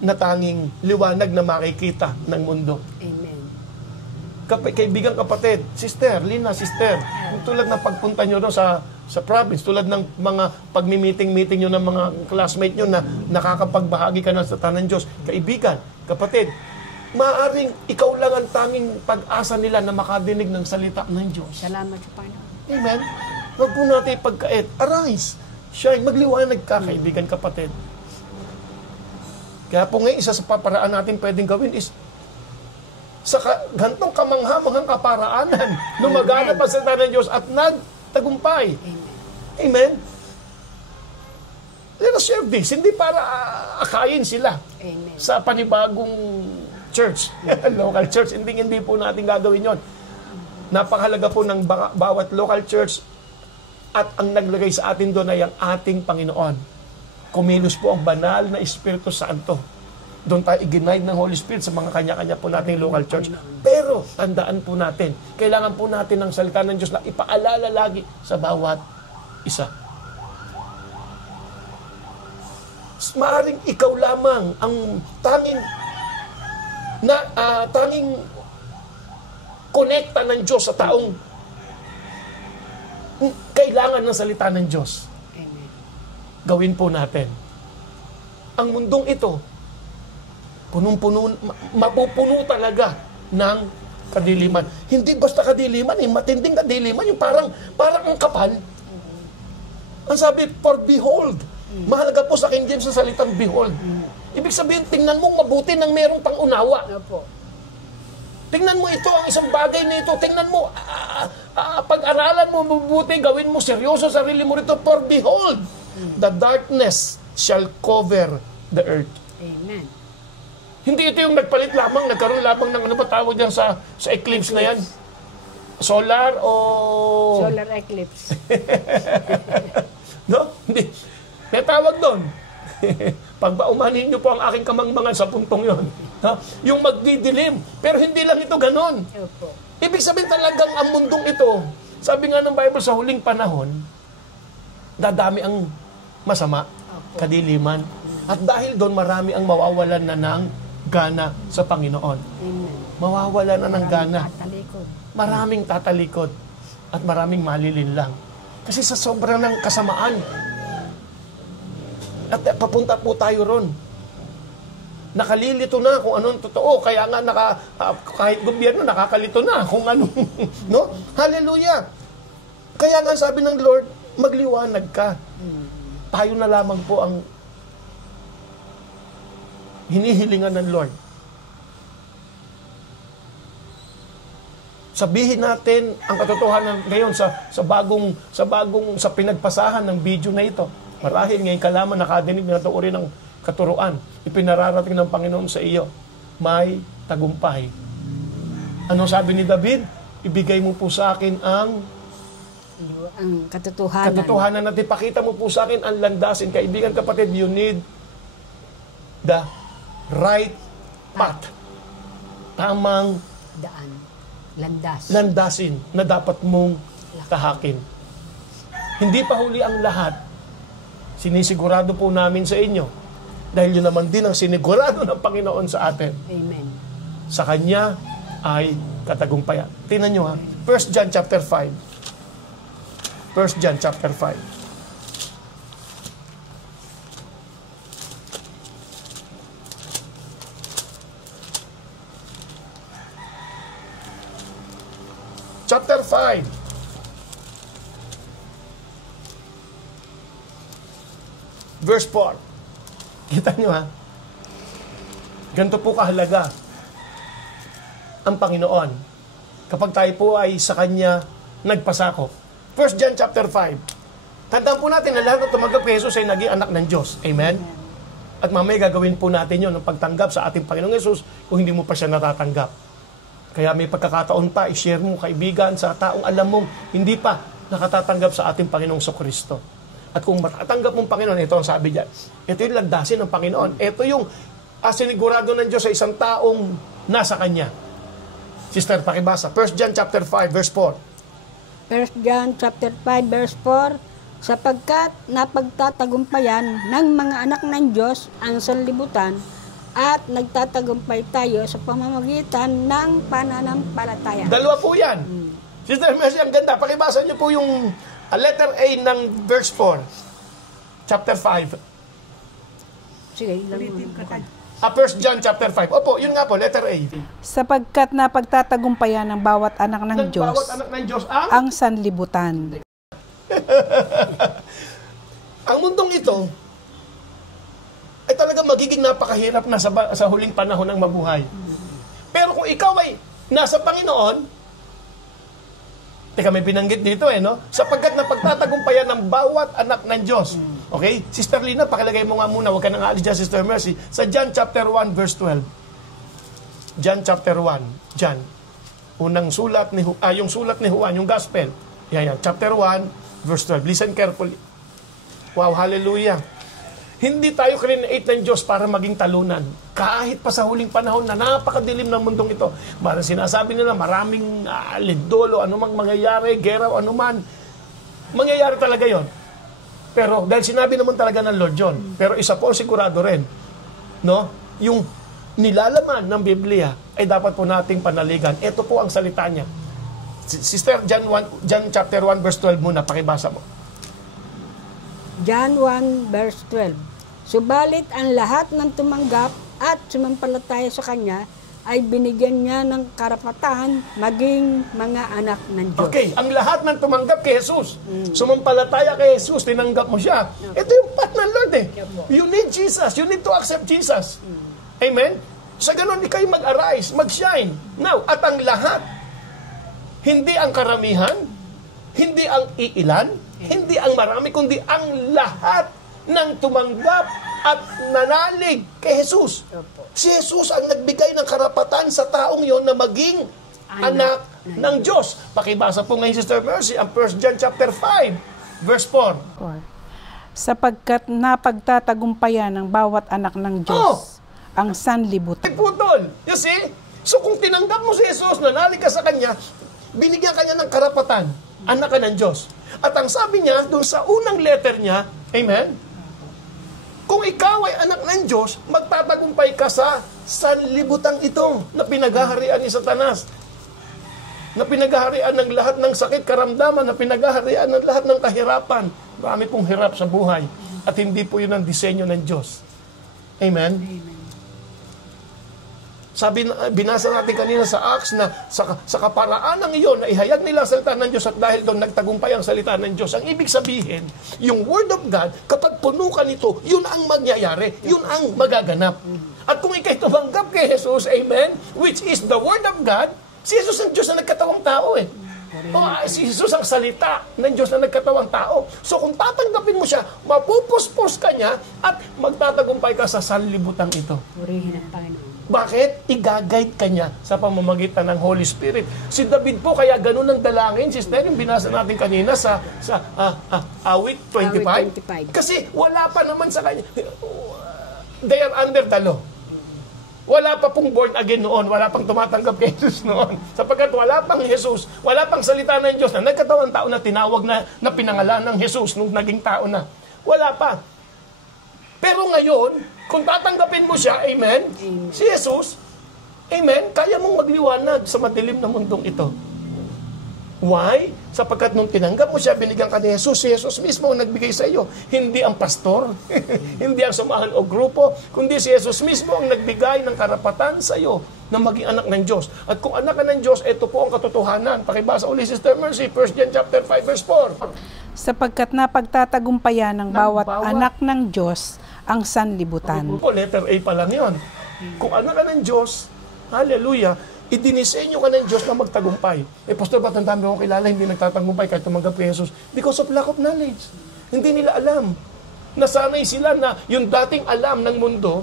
na tanging liwanag na makikita ng mundo. Amen. Kaibigan, kapatid, sister, Lina, sister, tulad ng pagpunta nyo doon sa province, tulad ng mga pagmi-meeting nyo ng mga classmate nyo na nakakapagbahagi ka na sa tanan Diyos. Kaibigan, kapatid, maaaring ikaw lang ang tanging pag-asa nila na makadinig ng salita ng Diyos. Salamat sa Panginoon. Amen? Huwag po natin ipagkait. Arise, shine, magliwanag ka, kaibigan, kapatid. Kaya po ngayon, isa sa paparaan natin pwedeng gawin is sa gantong kamangha-manghang kaparaanan, lumaganap ang salita ng Diyos at nagtagumpay. Amen? Let us share this. Hindi para akayin sila sa panibagong church, local church. Hindi po natin gagawin yon. Napakahalaga po ng bawat local church at ang naglagay sa atin doon ay ang ating Panginoon. Kumilos po ang banal na Espiritu Santo. Doon tayo i-guide ng Holy Spirit sa mga kanya-kanya po nating local church. Pero, tandaan po natin, kailangan po natin ng salita ng Diyos na ipaalala lagi sa bawat isa. Maaring ikaw lamang ang tanging konekta ng Diyos sa taong kailangan ng salita ng Diyos. Amen. Gawin po natin. Ang mundong ito, punong-puno, mapupuno talaga ng kadiliman. Hindi basta kadiliman, matinding kadiliman, yung parang ang kapal. Ang sabi, for behold. Mahalaga po sa King James sa salitang behold. Ibig sabihin, tingnan mo mabuti nang merong pangunawa. Opo. Tingnan mo ito, ang isang bagay na ito. Tingnan mo, pag-aralan mo mabuti, gawin mo seryoso sarili mo rito. For behold, the darkness shall cover the earth. Amen. Hindi ito yung nagpalit lamang, nagkaroon lamang ng ano pa tawag yan sa eclipse na yan? Solar o... Solar eclipse. No? Hindi. May tawag doon. Pagbaumanin niyo po ang aking kamangmangan sa puntong yon. Ha? Yung magdidilim. Pero hindi lang ito ganon. Opo. Ibig sabihin talagang ang mundong ito, sabi nga ng Bible sa huling panahon, dadami ang masama, kadiliman. At dahil doon, marami ang mawawalan na ng gana sa Panginoon. Amen. Mawawalan na ng gana. Talikod. Maraming tatalikod at maraming malilinlang. Kasi sa sobrang ng kasamaan, at papunta po tayo ron. Nakalilito na kung anong totoo. Kaya nga kahit gobyerno nakakalito na kung anong, no? Hallelujah! Kaya nga sabi ng Lord, magliwanag ka. Tayo na lamang po ang hinihilingan ng Lord. Sabihin natin ang katotohanan ngayon sa pinagpasahan ng video na ito. Marahil ngayon kalaman nakadinig na uri ng katuruan. Ipinararating ng Panginoon sa iyo. May tagumpay. Ano sabi ni David? Ibigay mo po sa akin ang katotohanan. Katotohanan at ipakita mo po sa akin ang landasin. Kaibigan, kapatid, you need the right path. Tamang Daan. Landas. landasin na dapat mong tahakin. Hindi pa huli ang lahat. Sinisigurado po namin sa inyo. Dahil yun naman din ang sinigurado ng Panginoon sa atin. Amen. Sa Kanya ay katagumpayan. Tingnan nyo ha. 1 John chapter 5. 1 John chapter 5. Chapter 5. Verse 4. Kita nyo ha? Ganito po kahalaga ang Panginoon kapag tayo po ay sa Kanya nagpasakop. 1 John chapter 5. Tandaan po natin na lahat na tumanggap kay Jesus ay naging anak ng Diyos. Amen? At mamaya gagawin po natin yun ng pagtanggap sa ating Panginoong Jesus kung hindi mo pa siya natatanggap. Kaya may pagkakataon pa, i-share mo kaibigan sa taong alam mong hindi pa nakatatanggap sa ating Panginoong Sokristo. At kung matatanggap mong Panginoon, ito ang sabi dyan. Ito yung landasin ng Panginoon. Ito yung sinigurado ng Diyos sa isang taong nasa Kanya. Sister, pakibasa. 1 John chapter 5, verse 4. 1 John chapter 5 verse 4, sapagkat napagtatagumpayan ng mga anak ng Diyos ang sanlibutan at nagtatagumpay tayo sa pamamagitan ng pananampalataya. Dalawa po yan. Sister Mercy, ang ganda. Pakibasa niyo po yung letter A ng verse 4. Chapter 5. Sige, ilang mo. 1 John chapter 5. Opo, yun nga po, letter A. Sapagkat napagtatagumpayan ng bawat anak ng Diyos Bawat anak ng Diyos ang sanlibutan. Ang mundong ito ay talaga magiging napakahirap na sa huling panahon ng mabuhay. Pero kung ikaw ay nasa Panginoon, teka, may binanggit dito no? Sapagkat napagtatagumpayan ng bawat anak ng Diyos. Okay? Sister Lina, pakilagay mo nga muna, huwag ka nang aalis dyan, Sister Mercy. Sa John chapter 1, verse 12. John chapter 1. John. Unang sulat ni yung sulat ni Juan, yung gospel. Yan. Chapter 1, verse 12. Listen carefully. Wow, hallelujah. Hindi tayo create ng Diyos para maging talunan. Kahit pa sa huling panahon na napakadilim ng mundong ito. Parang sinasabi nila maraming lindolo, anumang mangyayari, geraw, anuman. Mangyayari talaga yon. Pero dahil sinabi naman talaga ng Lord John. Pero isa po sigurado rin. No? Yung nilalaman ng Biblia ay dapat po nating panaligan. Ito po ang salita niya. Sister, John chapter 1 verse 12 muna, pakibasa mo. John 1 verse 12. Subalit ang lahat ng tumanggap at sumampalataya sa Kanya ay binigyan niya ng karapatan maging mga anak ng Diyos. Okay, ang lahat ng tumanggap kay Jesus, sumampalataya kay Jesus, tinanggap mo siya. Ito yung path ng Lord eh. You need Jesus. You need to accept Jesus. Amen? Sa ganun, ikaw mag-arise, mag-shine. Now, at ang lahat, hindi ang karamihan, hindi ang iilan, hindi ang marami, kundi ang lahat ng tumanggap at nanalig kay Jesus. Si Jesus ang nagbigay ng karapatan sa taong yon na maging anak ng Diyos. Pakibasa po ngayon, Sister Mercy, ang 1 John chapter 5, verse 4. Sapagkat napagtatagumpayan ng bawat anak ng Diyos ang sanlibutan. Putol. You see? So kung tinanggap mo si Jesus, nanalig ka sa Kanya, binigyan Kanya ng karapatan, anak ka ng Diyos. At ang sabi niya, doon sa unang letter niya, amen? Kung ikaw ay anak ng Diyos, magtatagumpay ka sa sanlibutan ito na pinaghaharian ni Satanas. Na pinaghaharian ng lahat ng sakit, karamdaman, na pinaghaharian ng lahat ng kahirapan. Marami pong hirap sa buhay. At hindi po yun ang disenyo ng Diyos. Amen? Sabi, binasa natin kanina sa Acts na sa kaparaan ng iyon na ihayag nila ang salita ng Diyos at dahil doon nagtagumpay ang salita ng Diyos. Ang ibig sabihin, yung Word of God, kapag puno ka nito, yun ang mangyayari, yun ang magaganap. At kung ikay tumanggap kay Jesus, amen, which is the Word of God, si Jesus ang Diyos na nagkatawang tao eh. Si Jesus ang salita ng Diyos na nagkatawang tao. So kung tatanggapin mo siya, mapupuspos ka niya at magtatagumpay ka sa sanlibutan ito. Purihin ang Panginoon. Bakit? I-guide ka niya sa pamamagitan ng Holy Spirit. Si David po, kaya ganun ang dalangin, sister, yung binasa natin kanina sa awit 25. Kasi wala pa naman sa kanya. They are under the law. Wala pa pong born again noon, wala pang tumatanggap kay Jesus noon. Sapagkat wala pang Jesus, wala pang salita ng Diyos na nagkatawang tao na tinawag na pinangalan ng Jesus nung naging tao na. Wala pa. Pero ngayon, kung tatanggapin mo siya, amen, si Jesus, amen, kaya mong magliwanag sa madilim na mundong ito. Why? Sapagkat nung tinanggap mo siya, binigyan ka ni Jesus, si Jesus mismo ang nagbigay sa iyo. Hindi ang pastor, hindi ang samahan o grupo, kundi si Jesus mismo ang nagbigay ng karapatan sa iyo na maging anak ng Diyos. At kung anak ka ng Diyos, ito po ang katotohanan. Pakibasa uli, Sister Mercy, 1 John chapter 5, verse 4. Sapagkat napagtatagumpayan ng bawat anak ng Diyos ang sanlibutan. Letter A pa lang yun. Kung anak ka ng Diyos, hallelujah, idinisenyo ka ng Diyos na magtagumpay. Pastor, ba't ang dami akong kilala hindi nagtatagumpay kahit tumanggap kay Jesus? Because of lack of knowledge. Hindi nila alam. Nasanay sila na yung dating alam ng mundo,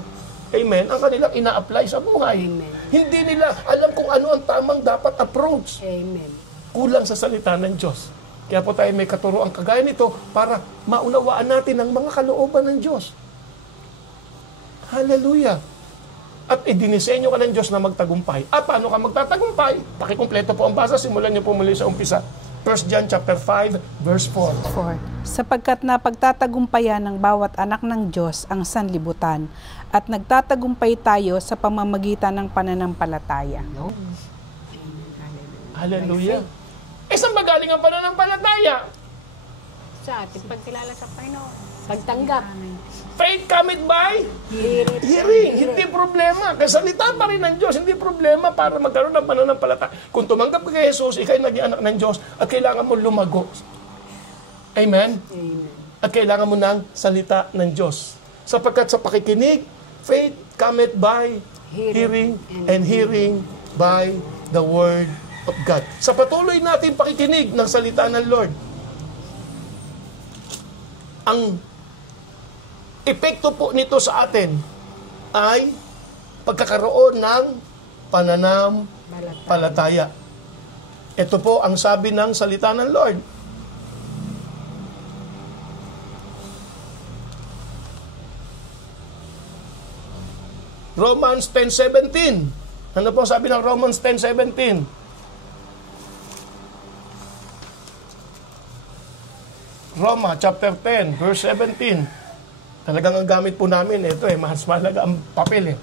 amen, ang kanilang ina-apply sa buhay. Amen. Hindi nila alam kung ano ang tamang dapat approach. Amen. Kulang sa salita ng Diyos. Kaya po tayo may katuroang kagaya nito para maunawaan natin ang mga kalooban ng Diyos. Hallelujah. At idinisenyo ka ng Diyos na magtagumpay. At paano ka magtatagumpay? Pakikumpleto po ang basa. Simulan niyo po muli sa umpisa. 1 John chapter 5, verse 4. Sapagkat napagtatagumpayan ng bawat anak ng Diyos ang sanlibutan at nagtatagumpay tayo sa pamamagitan ng pananampalataya. Hallelujah. Saan ba galing ang pananampalataya? Sa ating pagkilala sa Panginoon. Pagtanggap. Faith cometh by hearing. Hindi problema. Kasi salita pa rin ng Diyos. Hindi problema para magkaroon ng pananampalataya. Kung tumanggap ka kay Jesus, ikay naging anak ng Diyos at kailangan mo lumago. Amen? At kailangan mo ng salita ng Diyos. Sapagkat sa pakikinig, faith cometh by hearing and hearing by the word of God. Sa patuloy natin pakikinig ng salita ng Lord, ang epekto po nito sa atin ay pagkakaroon ng pananampalataya. Ito po ang sabi ng salita ng Lord. Romans 10:17. Ano po sabi ng Romans 10:17? Roma chapter 10, verse 17. Talagang ang gamit po namin, ito mas mahalaga ang papel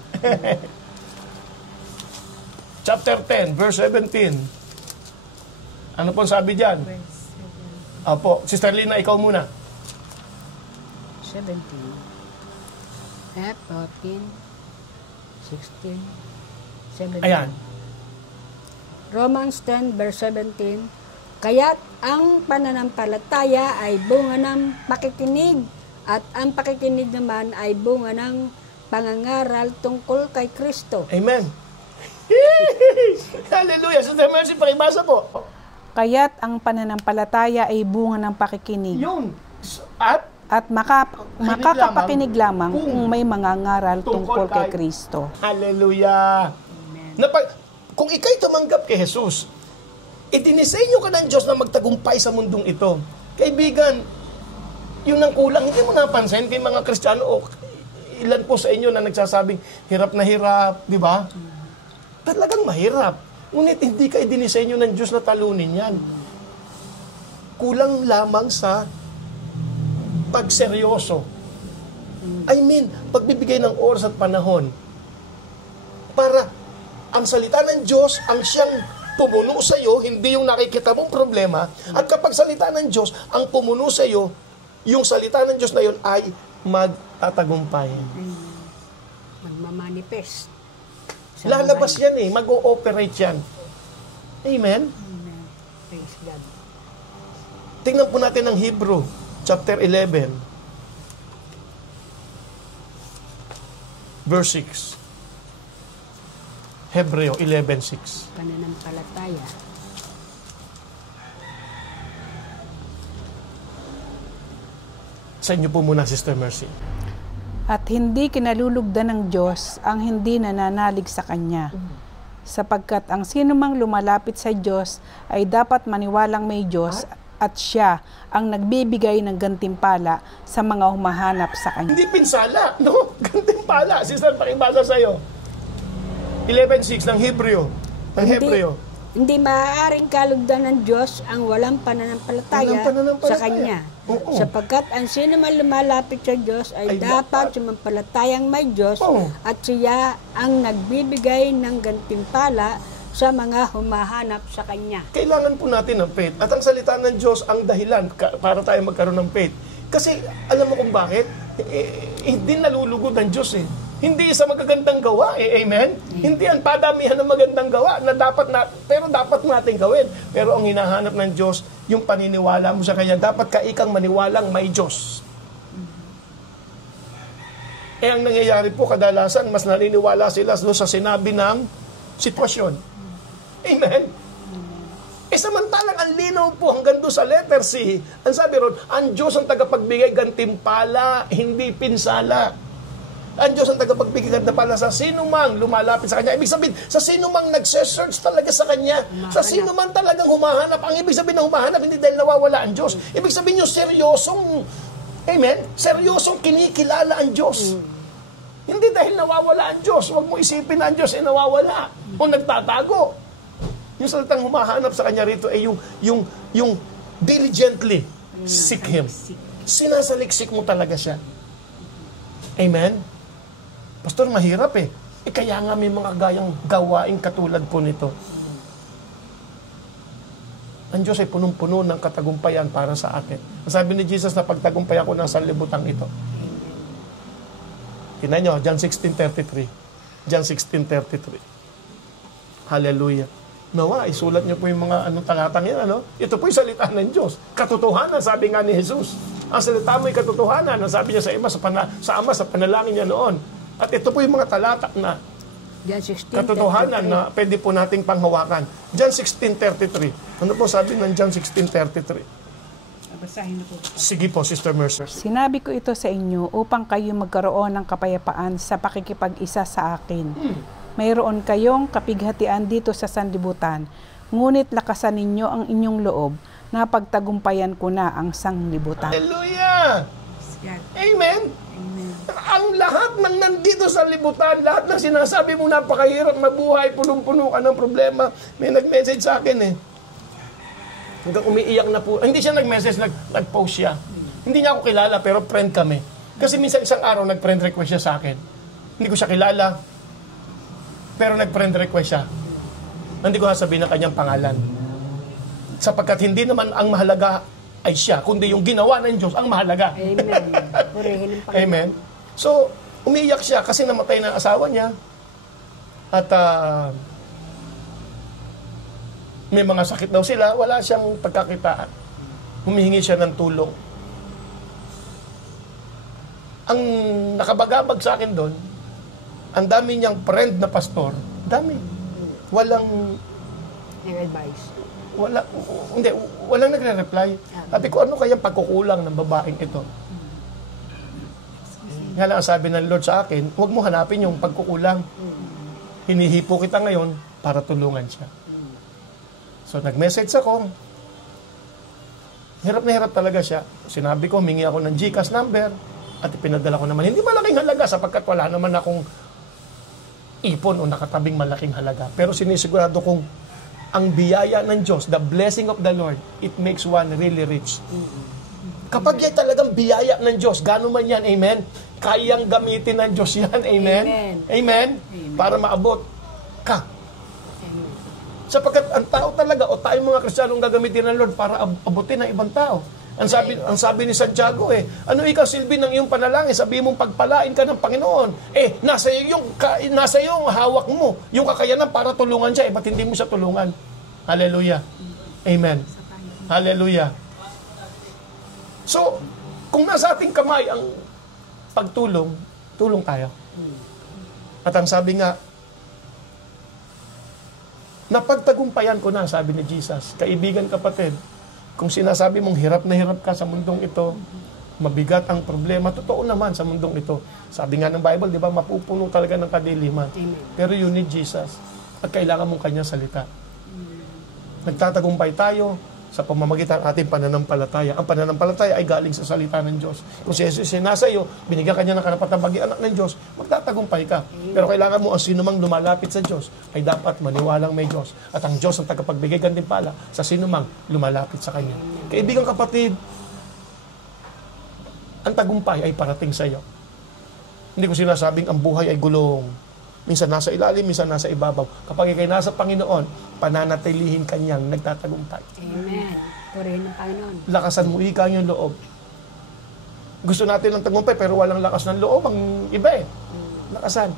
chapter 10, verse 17. Ano po sabi dyan? Apo, Sister Lina, ikaw muna. 17. 14. 16. 17. Ayan. Romans 10 verse 17. Kaya't ang pananampalataya ay bunga ng pakikinig at ang pakikinig naman ay bunga ng pangangaral tungkol kay Kristo. Amen. Hallelujah. Sister Mercy, pakibasa po. Kaya't ang pananampalataya ay bunga ng pakikinig. Yun. At Makakapakinig lamang kung may mangangaral tungkol kay Kristo. Hallelujah. Kung ikay tumanggap kay Jesus, idinisenyo ka ng Diyos na magtagumpay sa mundong ito. Kaibigan, yun ang kulang. Hindi mo napansin kay mga Kristiyano o ilan po sa inyo na nagsasabing hirap na hirap, di ba? Talagang mahirap. Ngunit hindi ka idinisenyo ng Diyos na talunin yan. Kulang lamang sa pagseryoso. I mean, pagbibigay ng oras at panahon para ang salita ng Diyos ang siyang pumuno sa iyo, hindi yung nakikita mong problema. At kapag salita ng Diyos ang pumuno sa iyo, yung salita ng Diyos na yun ay magtatagumpay. Magmamanifest. Lalabas yan eh, mag-ooperate yan. Amen? Praise God. Tingnan po natin ang Hebrew, chapter 11, verse 6. Hebreo 11:6. Pananampalataya. Sa inyo po muna, Sister Mercy. At hindi kinalulugdan ng Diyos ang hindi nananalig sa Kanya. Sapagkat ang sinumang lumalapit sa Diyos ay dapat maniwalang may Diyos at Siya ang nagbibigay ng gantimpala sa mga humahanap sa Kanya. Hindi pinsala, no? Gantimpala. Sister, pakibasa sa'yo. 11:6 ng Hebreo. Hindi maaaring kalugdan ng Diyos ang walang pananampalataya sa Kanya. Oo. Sapagkat ang sino man lumalapit sa Diyos ay dapat sumampalatayang may Diyos at Siya ang nagbibigay ng gantimpala sa mga humahanap sa Kanya. Kailangan po natin ng faith. At ang salita ng Diyos ang dahilan para tayo magkaroon ng faith. Kasi alam mo kung bakit? Hindi nalulugod ang Diyos eh. Hindi sa magagandang gawa eh. Amen? Hindi ang padamihan ng magandang gawa na pero dapat natin gawin. Pero ang hinahanap ng Diyos, yung paniniwala mo sa Kanya, dapat ka ikang maniwalang may Diyos. Ang nangyayari po kadalasan, mas naniniwala sila sa sinabi ng sitwasyon. Amen? Samantalang ang linaw po hanggang doon sa letter C, ang sabi ron, ang Diyos ang tagapagbigay gantimpala, hindi pinsala. Ang Diyos ang tagapagbigay gantimpala sa sino mang lumalapit sa Kanya. Ibig sabihin, sa sino mang nagsesearch talaga sa Kanya. Sa sino man talagang humahanap. Ang ibig sabihin ng humahanap, hindi dahil nawawala ang Diyos. Ibig sabihin yung seryosong, amen? Seryosong kinikilala ang Diyos. Hindi dahil nawawala ang Diyos. Huwag mo isipin na ang Diyos ay nawawala o nagtatago. Yung salitang humahanap sa Kanya rito ay yung diligently seek Him. Sinasaliksik mo talaga siya. Amen? Pastor, mahirap eh. Kaya nga may mga gayang gawain katulad po nito. Ang Diyos ay punong-puno ng katagumpayan para sa akin. Sabi ni Jesus na pagtagumpay ako ng sanlibutan ito. Tingnan nyo, John 16:33. John 16:33. Hallelujah. Nawa, isulat niyo po yung mga talatang yan, ano? Ito po yung salita ng Diyos. Katotohanan, sabi nga ni Jesus. Ang salita mo ay katotohanan. Ang sabi niya sa Ama, sa panalangin niya noon. At ito po yung mga talata na katotohanan na pwede po nating panghawakan. John 16:33. Ano po sabi ng John 16:33? Basahin na po. Sige po, Sister Mercer. Sinabi ko ito sa inyo upang kayo magkaroon ng kapayapaan sa pakikipag-isa sa akin. Mayroon kayong kapighatian dito sa sanlibutan, ngunit lakasan ninyo ang inyong loob na pagtagumpayan ko na ang sanglibutan. Hallelujah! Amen! Ang lahat ng nandito sa libutan, lahat ng sinasabi mo napakahirap mabuhay, punong-puno ka ng problema. May nag-message sa akin eh. Hanggang umiiyak na po. Hindi siya nag-message, nag-post siya. Hindi niya ako kilala, pero friend kami. Kasi minsan isang araw, nag-friend request siya sa akin. Hindi ko siya kilala, pero nag-friend request siya. Hindi ko sasabihin ang kanyang pangalan. Sapagkat hindi naman ang mahalaga ay siya, kundi yung ginawa ng Diyos ang mahalaga. Amen. Purihin ang Panginoon. Amen. So, umiiyak siya kasi namatay na ang asawa niya. At may mga sakit daw sila, wala siyang pagkakitaan. Humihingi siya ng tulong. Ang nakabagabag sa akin doon, ang dami niyang friend na pastor, dami. Walang Nag-advise. walang nagre-reply. Sabi ko, ano kayang pagkukulang ng babaeng ito? Nga lang ang sabi ng Lord sa akin, huwag mo hanapin yung pagkukulang. Hinihipo kita ngayon para tulungan siya. So, nag-message ako. Hirap na hirap talaga siya. Sinabi ko, humingi ako ng GCash number at ipinadala ko naman. Hindi malaking halaga sapagkat wala naman akong ipon o nakatabing malaking halaga. Pero sinisigurado kong ang biyaya ng Diyos, the blessing of the Lord, it makes one really rich. Kapag yan talagang biyaya ng Diyos, gano'n man yan, amen? Kayang gamitin ng Diyos yan, amen? Amen? Para maabot ka. Sapagkat ang tao talaga, o tayong mga Kristiyanong gagamitin ng Lord para abutin ng ibang tao. Ang sabi ni Santiago ano ikaw silbi ng iyong panalangin? Sabi mong pagpalain ka ng Panginoon. Nasa iyo yung hawak mo, yung kakayanan para tulungan siya. Ba't hindi mo siya tulungan? Hallelujah. Amen. Hallelujah. So, kung nasa ating kamay ang pagtulong, tulong tayo. At ang sabi nga, napagtagumpayan ko na, sabi ni Jesus. Kaibigan, kapatid, kung sinasabi mong hirap na hirap ka sa mundong ito, mabigat ang problema, totoo naman sa mundong ito. Sabi nga ng Bible, di ba, mapupuno talaga ng kadiliman. Pero you need Jesus. At kailangan mong kanyang salita. Nagtatagumpay tayo sa pamamagitan ng ating pananampalataya. Ang pananampalataya ay galing sa salita ng Diyos. Kung si Jesus ay nasa iyo, binigyan kanya ng karapatang maging anak ng Diyos, magtatagumpay ka. Pero kailangan mo ang sinumang lumalapit sa Diyos ay dapat maniwalang may Diyos. At ang Diyos ang tagapagbigay gantimpala sa sinumang lumalapit sa Kanya. Kaibigan, kapatid, ang tagumpay ay parating sa iyo. Hindi ko sinasabing ang buhay ay gulong. Minsan nasa ilalim, minsan nasa ibabaw. Kapag ikay nasa Panginoon, pananatilihin kanyang nagtatagumpay. Amen. Purihin ng Panginoon. Lakasan mo ika yung loob. Gusto natin ng tagumpay pero walang lakas ng loob ang iba Lakasan.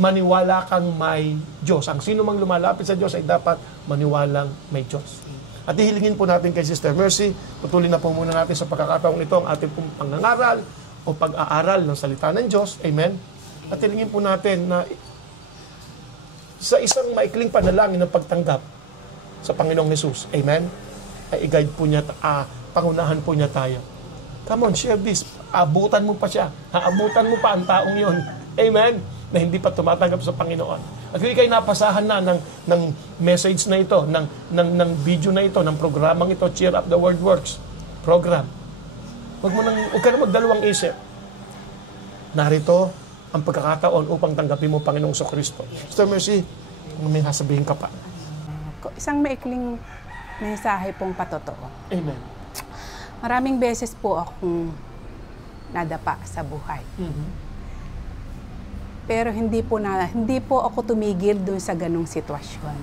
Maniwala kang may Diyos. Ang sino mang lumalapit sa Diyos ay dapat maniwalang may Diyos. At ihilingin po natin kay Sister Mercy, patuloy na po muna natin sa pagkakataong ito ang ating pangangaral o pag-aaral ng salita ng Diyos. Amen. At hilingin po natin na sa isang maikling panalangin ng pagtanggap sa Panginoong Hesus, amen, ay i-guide po niya, pangunahan po niya tayo. Come on, share this. Abutan mo pa siya. Aabutan mo pa ang taong yon. Amen? Na hindi pa tumatanggap sa Panginoon. At kung ikay napasahan na ng message na ito, ng video na ito, ng programang ito, Cheer Up the Word Works program, huwag ka na magdalawang isip. Narito ang pagkakataon upang tanggapin mo Panginoong Kristo. Sister Mercy, may sasabihin ka pa. Isang maikling mensahe pong patotoo. Amen. Maraming beses po akong nadapa sa buhay. Pero hindi po ako tumigil dun sa ganung sitwasyon.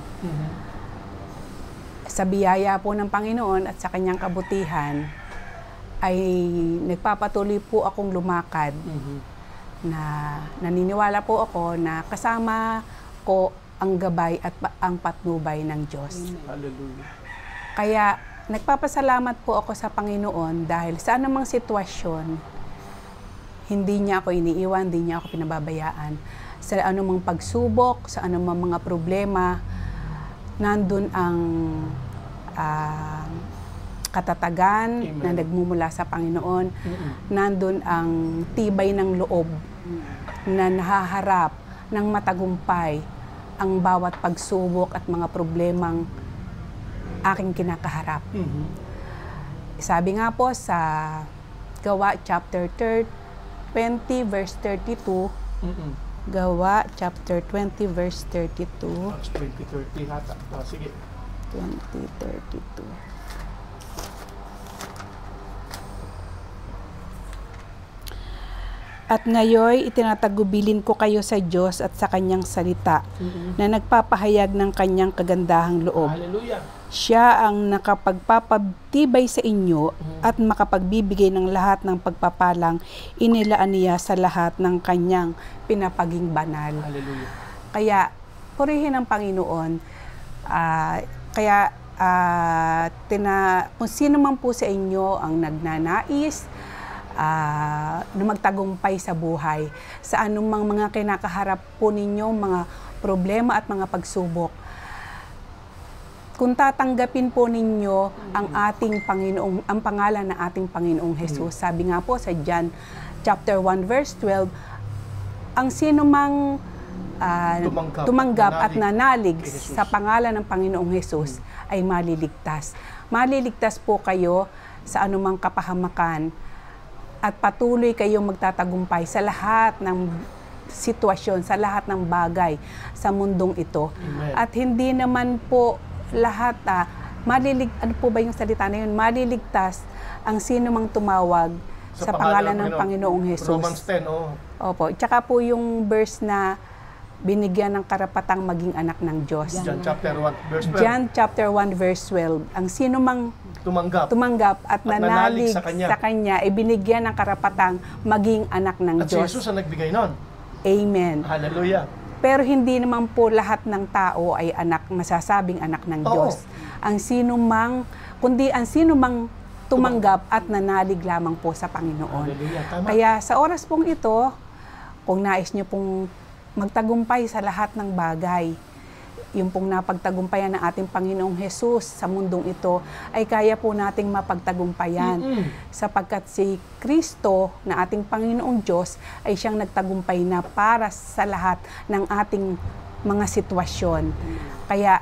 Sa biyaya po ng Panginoon at sa kanyang kabutihan ay nagpapatuloy po akong lumakad. Na naniniwala po ako na kasama ko ang gabay at ang patnubay ng Diyos. Hallelujah. Kaya nagpapasalamat po ako sa Panginoon dahil sa anumang sitwasyon, hindi niya ako iniiwan, hindi niya ako pinababayaan. Sa anumang pagsubok, sa anumang mga problema, nandun ang katatagan na nagmumula sa Panginoon. Nandun ang tibay ng loob na nahaharap ng matagumpay ang bawat pagsubok at mga problemang aking kinakaharap. Sabi nga po sa Gawa chapter 20 verse 32, Gawa chapter 20 verse 32. 20:30 hata. Sige. 20:32. At ngayon, itinatagubilin ko kayo sa Diyos at sa Kanyang salita na nagpapahayag ng Kanyang kagandahang loob. Hallelujah. Siya ang nakapagpapatibay sa inyo at makapagbibigay ng lahat ng pagpapalang inilaan niya sa lahat ng Kanyang pinapaging banal. Hallelujah. Kaya, purihin ang Panginoon. Kung sino man po sa inyo ang nagnanais na magtagumpay sa buhay, sa anumang mga kinakaharap po ninyo, mga problema at mga pagsubok, kung tatanggapin po ninyo ang ating Panginoong, ang pangalan ng ating Panginoong Hesus, sabi nga po sa John chapter 1 verse 12, ang sino mang tumanggap at nanalig sa pangalan ng Panginoong Hesus ay maliligtas. Maliligtas po kayo sa anumang kapahamakan at patuloy kayong magtatagumpay sa lahat ng sitwasyon, sa lahat ng bagay sa mundong ito. Amen. At hindi naman po lahat, ano po ba yung salita na yun? Maliligtas ang sino mang tumawag sa pangalan ng Panginoong Hesus. Romans 10, Opo. Tsaka po yung verse na binigyan ng karapatang maging anak ng Diyos. John chapter 1 verse 12. John chapter 1 verse 12. Ang sino mang tumanggap at nanalig sa Kanya ay binigyan ng karapatang maging anak ng At si Diyos. Jesus ang nagbigay nun. Amen. Hallelujah. Pero hindi naman po lahat ng tao ay masasabing anak ng Diyos. Ang sino mang, kundi ang sino mang tumanggap at nanalig lamang po sa Panginoon. Hallelujah. Tama. Kaya sa oras pong ito, kung nais nyo pong magtagumpay sa lahat ng bagay, yung pong napagtagumpayan ng ating Panginoong Hesus sa mundong ito, ay kaya po nating mapagtagumpayan. Sapagkat si Kristo na ating Panginoong Diyos ay siyang nagtagumpay na para sa lahat ng ating mga sitwasyon. Kaya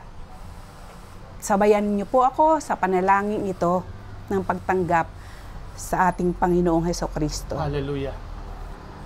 sabayan niyo po ako sa panalangin ito ng pagtanggap sa ating Panginoong Hesukristo. Hallelujah.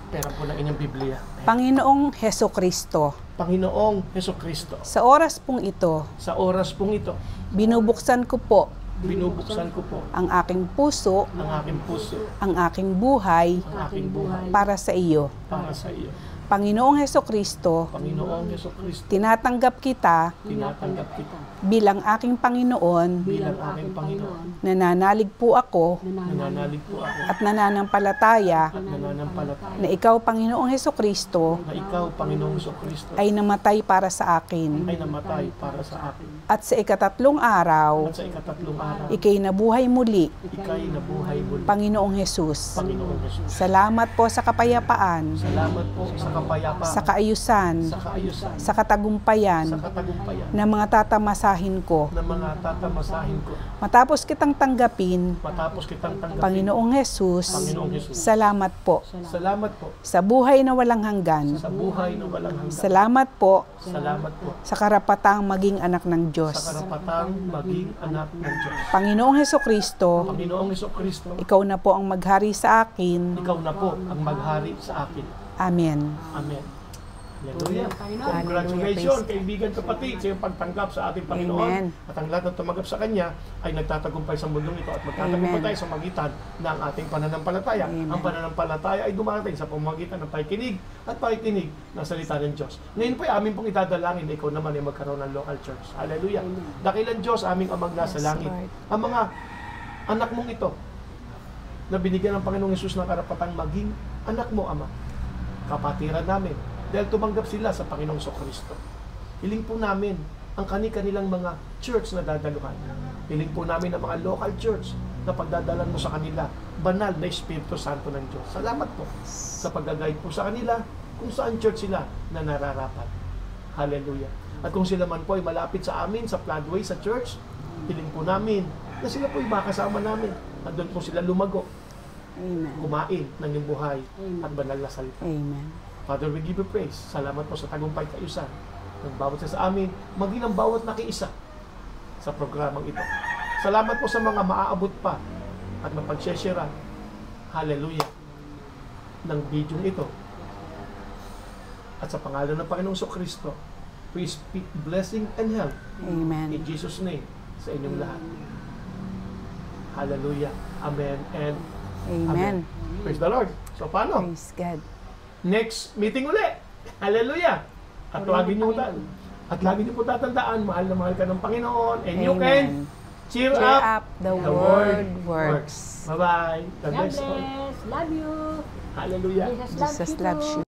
Pera po ng inyong Biblia. Panginoong Hesukristo, Panginoong Hesukristo, sa oras pong ito, sa oras pong ito, binubuksan ko po binubuksan ko po ang aking puso, ang aking puso, ang aking buhay ang aking buhay para sa iyo. para sa iyo. Panginoong Hesukristo, Panginoong Hesukristo, tinatanggap kita tinatanggap kita bilang aking Panginoon, bilang aking Panginoon. nananalig po ako Nananalig po ako at nananampalataya at nananampalataya na ikaw, Panginoong Hesukristo, na ikaw, Panginoong Hesukristo, ay namatay para sa akin. ay namatay para sa akin. At sa ikatatlong araw, At sa ikatatlong araw, ikay nabuhay muli, ika'y nabuhay muli. Panginoong Hesus. Panginoong Jesus. Salamat po sa kapayapaan, Salamat po sa kapayapaan, sa kaayusan, sa kaayusan, sa katagumpayan sa katagumbayan na mga tatamasahin ko. na mga tatamasahin ko. Matapos kitang tanggapin, Matapos kitang tanggapin, Panginoong Hesus, Panginoong Jesus. salamat po. Salamat po Sa buhay na walang hanggan, sa buhay na walang hanggan. salamat po Salamat po sa karapatang maging anak ng sa Diyos. karapatang maging anak ng Diyos. Panginoong Hesukristo, Panginoong Hesukristo, ikaw na po ang maghari sa akin. ikaw na po ang maghari sa akin. Amen. Amen. Hallelujah. Panginoon. Congratulations, kaibigan, kapatid, sa iyong pagtanggap sa ating Panginoon. Amen. At ang lahat ng tumanggap sa Kanya ay nagtatagumpay sa mundong ito at magtatagumpay Amen. tayo sa magitan ng ating pananampalataya. Amen. Ang pananampalataya ay dumarating sa pamamagitan ng pakikinig at pakikinig ng salita ng Diyos. Ngayon po ay amin pong idadalangin na ikaw naman ay magkaroon ng local church. Hallelujah. Dakilang Diyos, aming amang nasa Yes, langit. Lord. Ang mga anak mong ito na binigyan ng Panginoong Hesus ng karapatang maging anak mo, Ama. Kapatiran namin dahil tumanggap sila sa Panginoong Kristo. Hiling po namin ang kani-kanilang mga church na dadaluhan. Hiling po namin ang mga local church na pagdadalan mo sa kanila, banal na Espiritu Santo ng Diyos. Salamat po sa pag-guide po sa kanila kung saan church sila na nararapat. Hallelujah. At kung sila man po ay malapit sa amin, sa Floodway, sa church, hiling po namin na sila po ay makasama namin. At doon po sila lumago, Amen. kumain ng iyong buhay at banal na salita. Amen. Father, we give you praise. Salamat po sa tagumpay kaayusan ng bawat isa sa amin, maging ang bawat nakiisa sa programang ito. Salamat po sa mga maaabot pa at mapag-share. Hallelujah. Ng video ito. At sa pangalan ng Panginoong Kristo, we speak blessing and health Amen. in Jesus' name sa inyong lahat. Hallelujah. Amen and Amen. Praise the Lord. So paano? Praise God. next meeting uli. Hallelujah. At lagi niyo po tatandaan, mahal na mahal ka ng Panginoon, and you can cheer up the word works. Bye-bye. God God bless. bless. Love you. Hallelujah. Jesus Jesus loves you loves too. you.